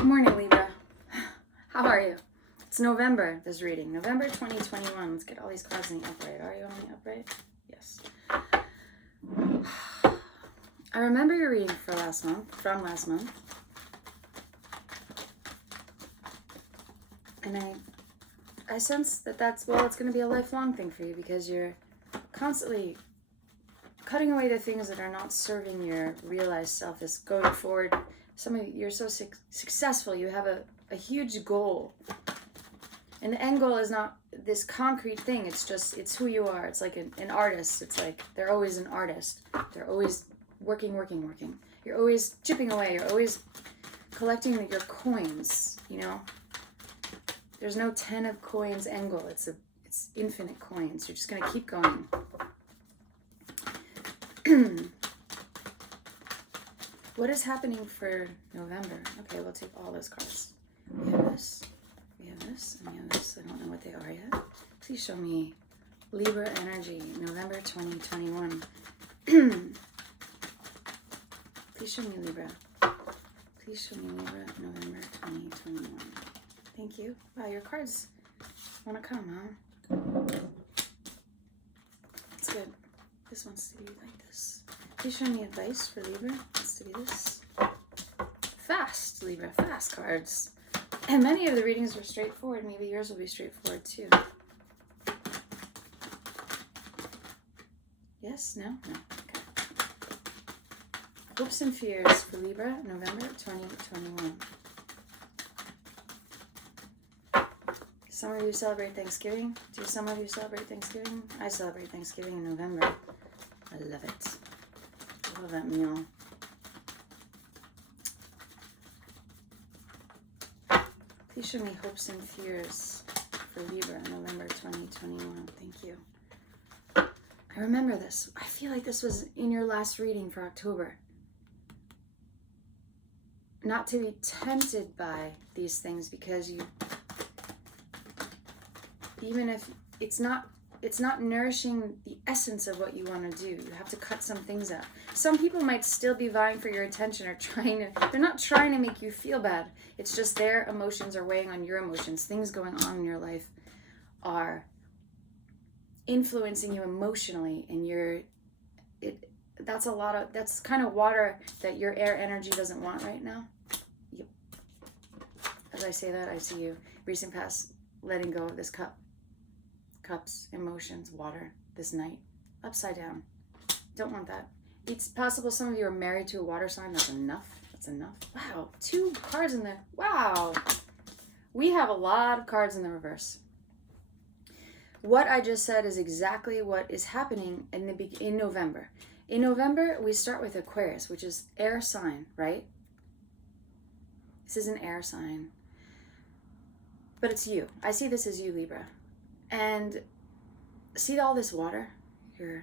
Good morning, Libra. How are you? It's November, this reading. November 2021. Let's get all these cards in the upright. Are you on the upright? Yes. I remember your reading from last month. And I sense that it's going to be a lifelong thing for you because you're constantly cutting away the things that are not serving your realized self is going forward. Some of you, you're so successful, you have a huge goal. And the end goal is not this concrete thing, it's who you are. It's like an artist. It's like they're always an artist. They're always working. You're always chipping away. You're always collecting your coins, you know? There's no 10 of coins end goal. It's infinite coins. You're just going to keep going. What is happening for November? Okay, we'll take all those cards. We have this, and we have this. I don't know what they are yet. Please show me Libra energy, November 2021. Please show me Libra. Please show me Libra, November 2021. Thank you. Wow, your cards want to come, huh? That's good. This wants to be like this. Please show me advice for Libra. Wants to be this. Fast, Libra. Fast cards. And many of the readings were straightforward. Maybe yours will be straightforward too. Yes? No? No. Okay. Hopes and fears for Libra, November 2021. Some of you celebrate Thanksgiving. Do some of you celebrate Thanksgiving? I celebrate Thanksgiving in November. I love it. I love that meal. Please show me hopes and fears for Libra, November 2021. Thank you. I remember this. I feel like this was in your last reading for October. Not to be tempted by these things because even if it's not nourishing the essence of what you want to do. You have to cut some things out. Some people might still be vying for your attention or they're not trying to make you feel bad. It's just their emotions are weighing on your emotions. Things going on in your life are influencing you emotionally, and that's kind of water that your air energy doesn't want right now. Yep. As I say that, I see you, recent past, letting go of this cup. Cups, emotions, water, this night, upside down. Don't want that. It's possible some of you are married to a water sign. That's enough. That's enough. Wow, 2 cards in there. Wow. We have a lot of cards in the reverse. What I just said is exactly what is happening in November. In November, we start with Aquarius, which is air sign, right? This is an air sign. But it's you. I see this as you, Libra. And see all this water? You're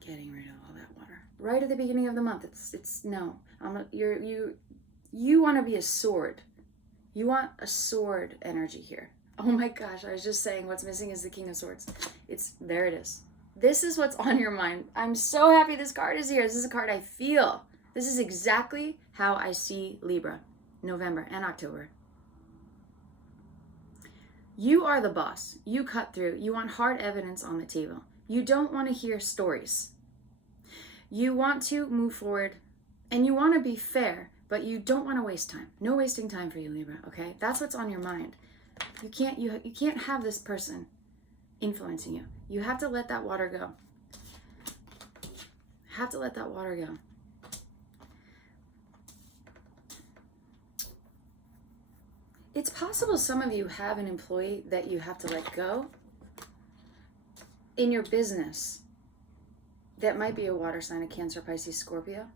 getting rid of all that water right at the beginning of the month. You want to be a sword. You want a sword energy here. Oh my gosh, I was just saying what's missing is the King of Swords. There it is. This is what's on your mind. I'm so happy this card is here. This is a card I feel. This is exactly how I see Libra, November and October. You are the boss. You cut through. You want hard evidence on the table. You don't want to hear stories. You want to move forward and you want to be fair, but you don't want to waste time. No wasting time for you, Libra, okay? That's what's on your mind. You can't have this person influencing you. You have to let that water go. Have to let that water go. It's possible some of you have an employee that you have to let go in your business. That might be a water sign, a Cancer, Pisces, Scorpio.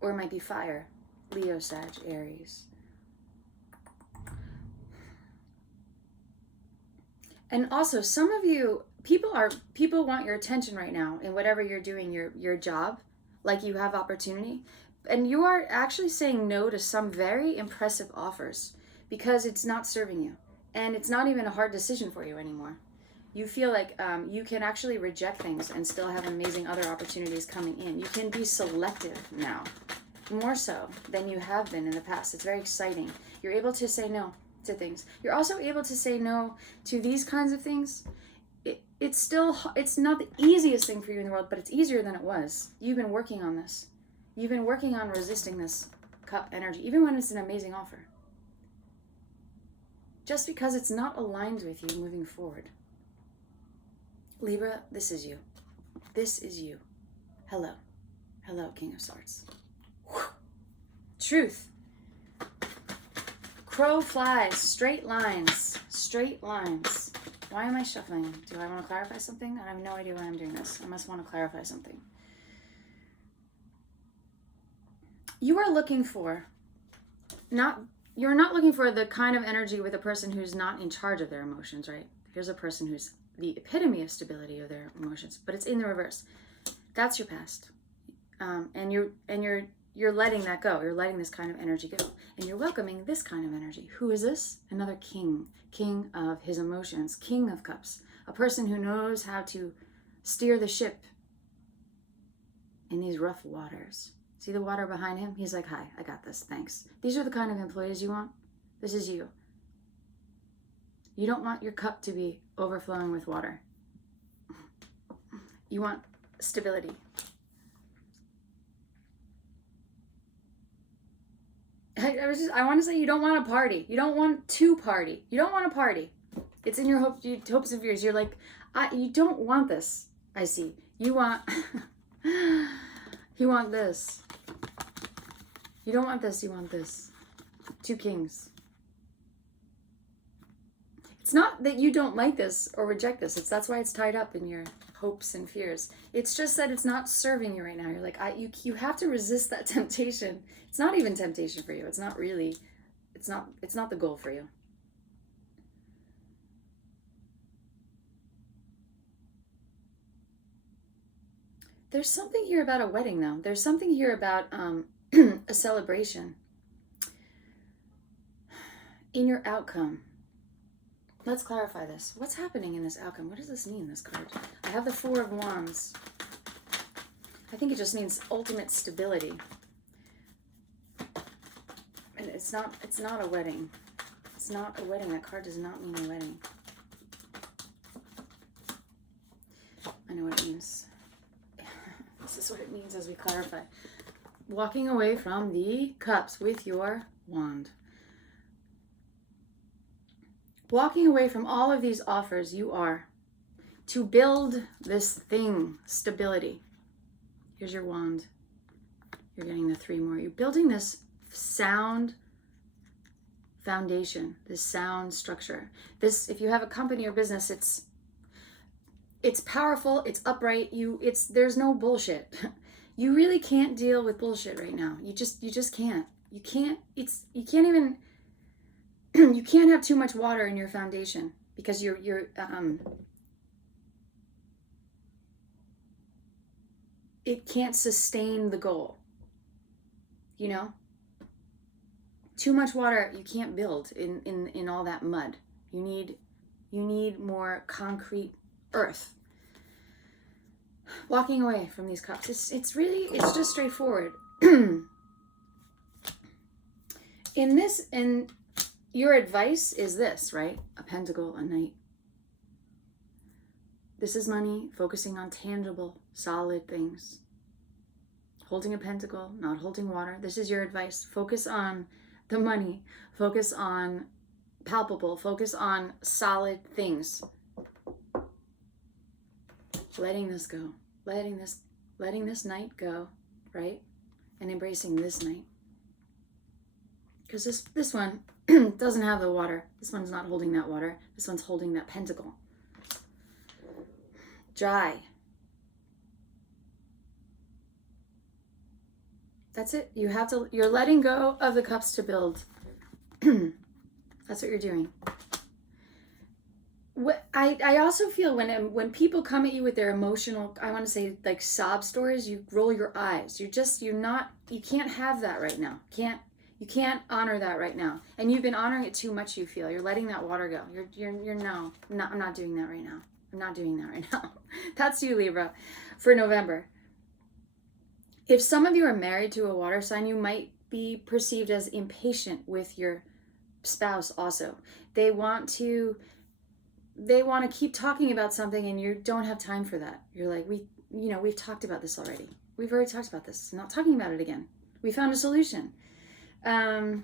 Or it might be fire, Leo, Sag, Aries. And also, some of you, people want your attention right now in whatever you're doing, your job, like you have opportunity. And you are actually saying no to some very impressive offers because it's not serving you. And it's not even a hard decision for you anymore. You feel like you can actually reject things and still have amazing other opportunities coming in. You can be selective now. more so than you have been in the past. It's very exciting. You're able to say no to things. You're also able to say no to these kinds of things. It's not the easiest thing for you in the world, but it's easier than it was. You've been working on this. You've been working on resisting this cup energy, even when it's an amazing offer. Just because it's not aligned with you moving forward. Libra, this is you. This is you. Hello. Hello, King of Swords. Whew. Truth. Crow flies. Straight lines. Straight lines. Why am I shuffling? Do I want to clarify something? I have no idea why I'm doing this. I must want to clarify something. You are looking for, you're not looking for the kind of energy with a person who's not in charge of their emotions, right? Here's a person who's the epitome of stability of their emotions, but it's in the reverse. That's your past. And you're letting that go. You're letting this kind of energy go. And you're welcoming this kind of energy. Who is this? Another king. King of his emotions. King of cups. A person who knows how to steer the ship in these rough waters. See the water behind him? He's like, hi, I got this, thanks. These are the kind of employees you want. This is you. You don't want your cup to be overflowing with water. You want stability. I want to say you don't want to party. You don't want to party. You don't want to party. It's in your hopes and fears. You're like, you don't want this. I see. You want, you want this. You don't want this. You want this. Two kings. It's not that you don't like this or reject this. That's why it's tied up in your hopes and fears. It's just that it's not serving you right now. You're like, you have to resist that temptation. It's not even temptation for you. It's not really, it's not the goal for you. There's something here about a wedding though. There's something here about a celebration in your outcome. Let's clarify this. What's happening in this outcome? What does this mean, this card? I have the Four of Wands. I think it just means ultimate stability. And it's not a wedding. It's not a wedding. That card does not mean a wedding. I know what it means. This is what it means as we clarify. Walking away from the cups with your wand. Walking away from all of these offers, you are to build this thing, stability. Here's your wand. You're getting the three more. You're building this sound foundation, this sound structure. This, if you have a company or business, it's powerful, it's upright, there's no bullshit. You really can't deal with bullshit right now. You just can't. You can't even you can't have too much water in your foundation because it can't sustain the goal. You know? Too much water, you can't build in all that mud. You need more concrete earth. Walking away from these cups. It's just straightforward. In your advice is this, right? A pentacle, a knight. This is money, focusing on tangible, solid things. Holding a pentacle, not holding water. This is your advice. Focus on the money. Focus on palpable. Focus on solid things. Letting this go. Letting this night go, right? And embracing this night. Because this one doesn't have the water. This one's not holding that water. This one's holding that pentacle. Dry. That's it. You're letting go of the cups to build. That's what you're doing. I also feel when people come at you with their emotional, I want to say like sob stories, you roll your eyes. You can't have that right now. You can't honor that right now. And you've been honoring it too much, you feel. You're letting that water go. I'm not doing that right now. I'm not doing that right now. That's you, Libra, for November. If some of you are married to a water sign, you might be perceived as impatient with your spouse also. They want to keep talking about something and you don't have time for that. You're like, we've talked about this already. We've already talked about this. I'm not talking about it again. We found a solution. I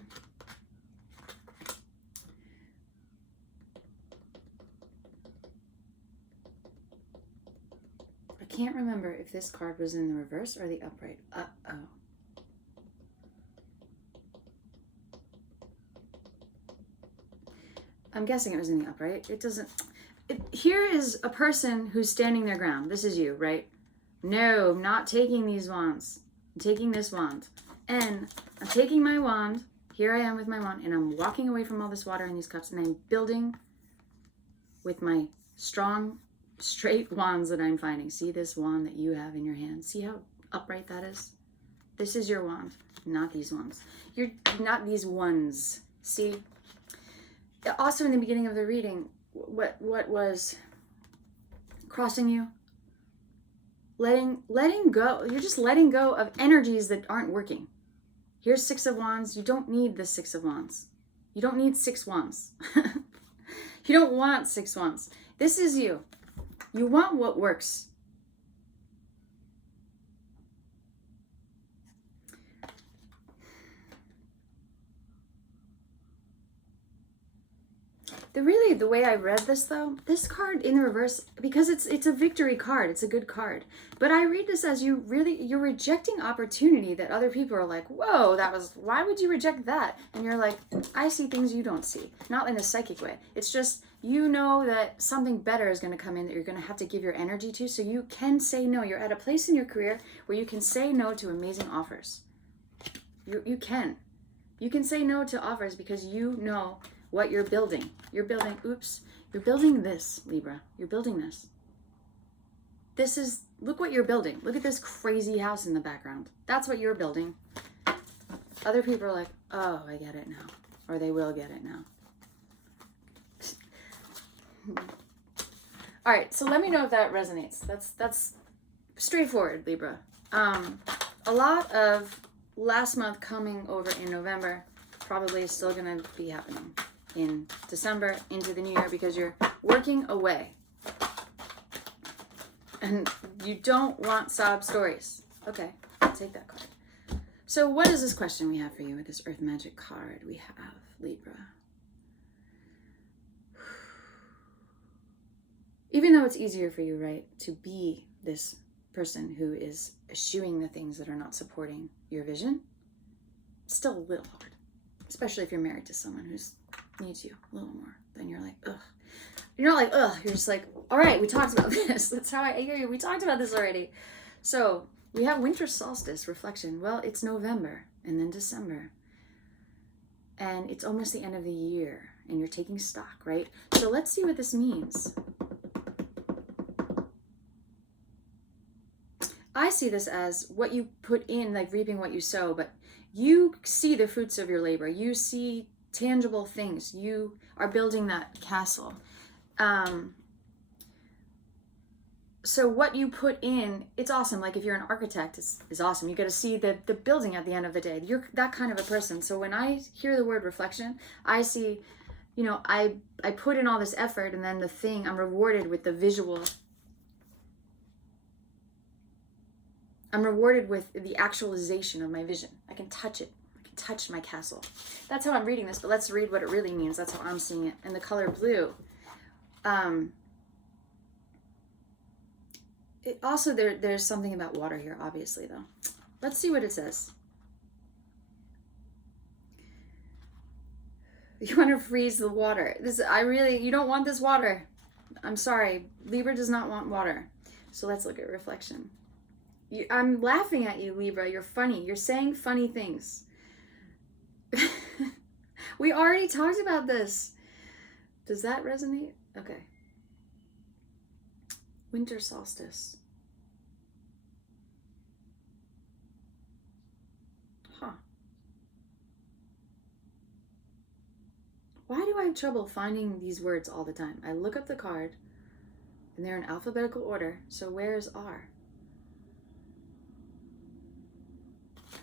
can't remember if this card was in the reverse or the upright. Uh-oh. I'm guessing it was in the upright. Here is a person who's standing their ground. This is you, right? No, I'm not taking these wands. I'm taking this wand. And I'm taking my wand. Here I am with my wand. And I'm walking away from all this water in these cups. And I'm building with my strong, straight wands that I'm finding. See this wand that you have in your hand? See how upright that is? This is your wand, not these ones. You're not these ones. See? Also in the beginning of the reading, what was crossing you? Letting go. You're just letting go of energies that aren't working. Here's 6 of Wands. You don't need the 6 of Wands. You don't need 6 wands. You don't want 6 wands. This is you. You want what works. The way I read this though, this card in the reverse, because it's a victory card, it's a good card. But I read this as you're rejecting opportunity that other people are like, whoa, why would you reject that? And you're like, I see things you don't see. Not in a psychic way. It's just, you know that something better is going to come in that you're going to have to give your energy to, so you can say no. You're at a place in your career where you can say no to amazing offers. You can. You can say no to offers because you know what you're building. You're building this, Libra. You're building this. Look what you're building. Look at this crazy house in the background. That's what you're building. Other people are like, oh, I get it now. Or they will get it now. All right, so let me know if that resonates. That's straightforward, Libra. A lot of last month coming over in November probably is still going to be happening in December into the new year because you're working away. And you don't want sob stories. Okay, I'll take that card. So what is this question we have for you with this Earth Magic card? We have Libra. Even though it's easier for you, right, to be this person who is eschewing the things that are not supporting your vision, it's still a little hard. Especially if you're married to someone who needs you a little more. Then you're like, ugh. You're not like, ugh. You're just like, all right, we talked about this. That's how I hear you. We talked about this already. So we have winter solstice reflection. Well, it's November and then December. And it's almost the end of the year. And you're taking stock, right? So let's see what this means. I see this as what you put in, like reaping what you sow, but you see the fruits of your labor. You see tangible things. You are building that castle. So what you put in, it's awesome. Like if you're an architect, it's awesome. You get to see the building at the end of the day. You're that kind of a person. So when I hear the word reflection, I see, I put in all this effort and then I'm rewarded with the visual. I'm rewarded with the actualization of my vision. I can touch it. I can touch my castle. That's how I'm reading this, but let's read what it really means. That's how I'm seeing it. And the color blue. Also, there's something about water here, obviously, though. Let's see what it says. You want to freeze the water. You don't want this water. I'm sorry. Libra does not want water. So let's look at reflection. I'm laughing at you, Libra. You're funny. You're saying funny things. We already talked about this. Does that resonate? Okay. Winter solstice. Huh. Why do I have trouble finding these words all the time? I look up the card, and they're in alphabetical order. So where is R?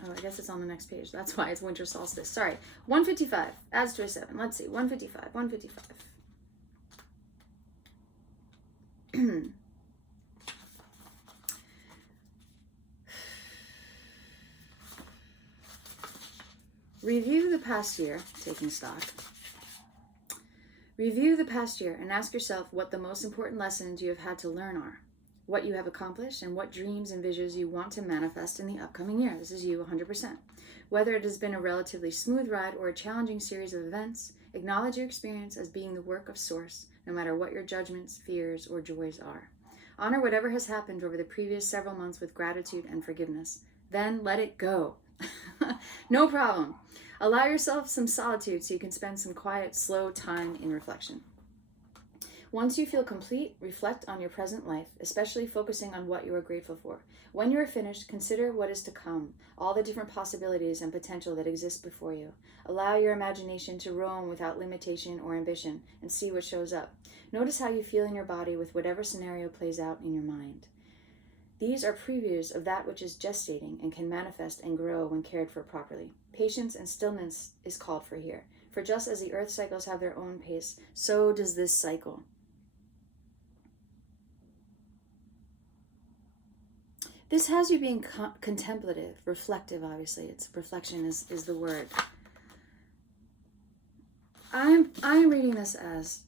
Oh, I guess it's on the next page. That's why it's winter solstice. Sorry. 155 adds to a 7. Let's see. 155. 155. Review the past year, taking stock. Review the past year and ask yourself what the most important lessons you have had to learn are, what you have accomplished, and what dreams and visions you want to manifest in the upcoming year. This is you 100%. Whether it has been a relatively smooth ride or a challenging series of events, acknowledge your experience as being the work of Source, no matter what your judgments, fears, or joys are. Honor whatever has happened over the previous several months with gratitude and forgiveness. Then let it go. No problem. Allow yourself some solitude so you can spend some quiet, slow time in reflection. Once you feel complete, reflect on your present life, especially focusing on what you are grateful for. When you are finished, consider what is to come, all the different possibilities and potential that exist before you. Allow your imagination to roam without limitation or ambition and see what shows up. Notice how you feel in your body with whatever scenario plays out in your mind. These are previews of that which is gestating and can manifest and grow when cared for properly. Patience and stillness is called for here. For just as the earth cycles have their own pace, so does this cycle. This has you being contemplative, reflective, obviously. It's reflection is the word. I'm reading this as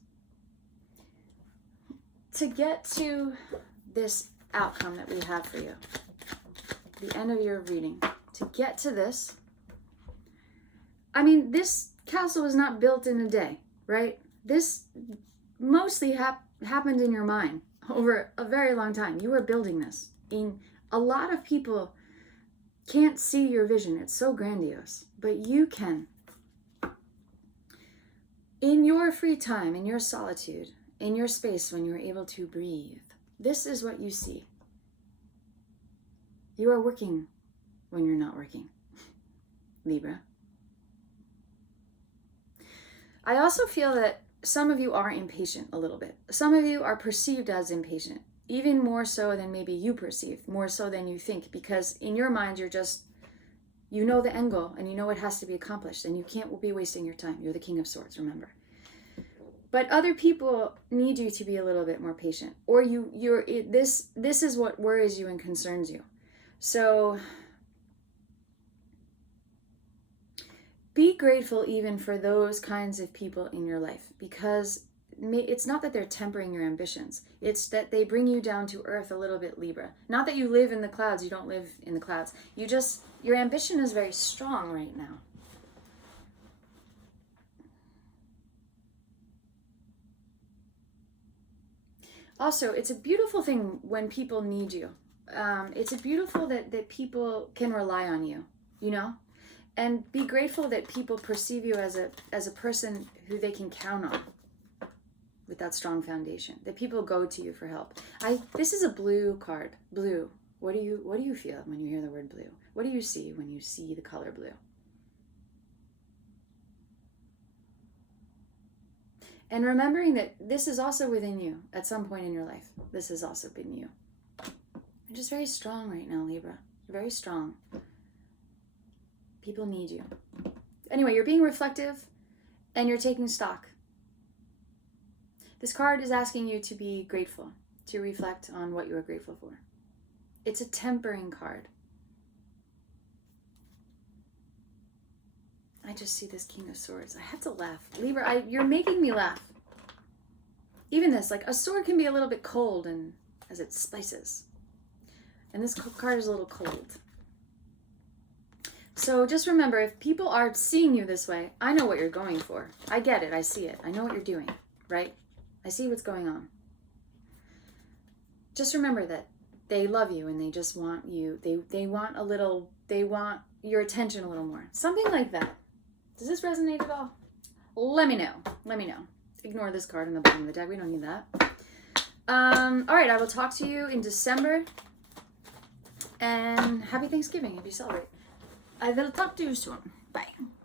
to get to this outcome that we have for you. The end of your reading. To get to this, I mean, this castle was not built in a day, right? This mostly happened in your mind over a very long time. You were building this. A lot of people can't see your vision. It's so grandiose, but you can. In your free time, in your solitude, in your space when you're able to breathe, this is what you see. You are working when you're not working. Libra. I also feel that some of you are impatient a little bit. Some of you are perceived as impatient, even more so than maybe you perceive, more so than you think, because in your mind, you know the end goal and you know what has to be accomplished and you can't be wasting your time. You're the King of Swords, remember. But other people need you to be a little bit more patient, or this is what worries you and concerns you. So be grateful even for those kinds of people in your life, because it's not that they're tempering your ambitions. It's that they bring you down to earth a little bit, Libra. Not that you live in the clouds. You don't live in the clouds. Your ambition is very strong right now. Also, it's a beautiful thing when people need you. It's a beautiful that people can rely on you, you know? And be grateful that people perceive you as a person who they can count on with that strong foundation. That people go to you for help. This is a blue card. Blue. What do you feel when you hear the word blue? What do you see when you see the color blue? And remembering that this is also within you at some point in your life. This has also been you. You're just very strong right now, Libra. You're very strong. People need you. Anyway, you're being reflective and you're taking stock. This card is asking you to be grateful, to reflect on what you are grateful for. It's a tempering card. I just see this King of Swords. I have to laugh. Libra, you're making me laugh. Even this, like a sword can be a little bit cold and as it spices. And this card is a little cold. So just remember, if people are seeing you this way, I know what you're going for. I get it. I see it. I know what you're doing, right? I see what's going on. Just remember that they love you and they just want you. They want your attention a little more. Something like that. Does this resonate at all? Let me know. Let me know. Ignore this card in the bottom of the deck. We don't need that. All right, I will talk to you in December. And happy Thanksgiving if you celebrate. I will talk to you soon. Bye.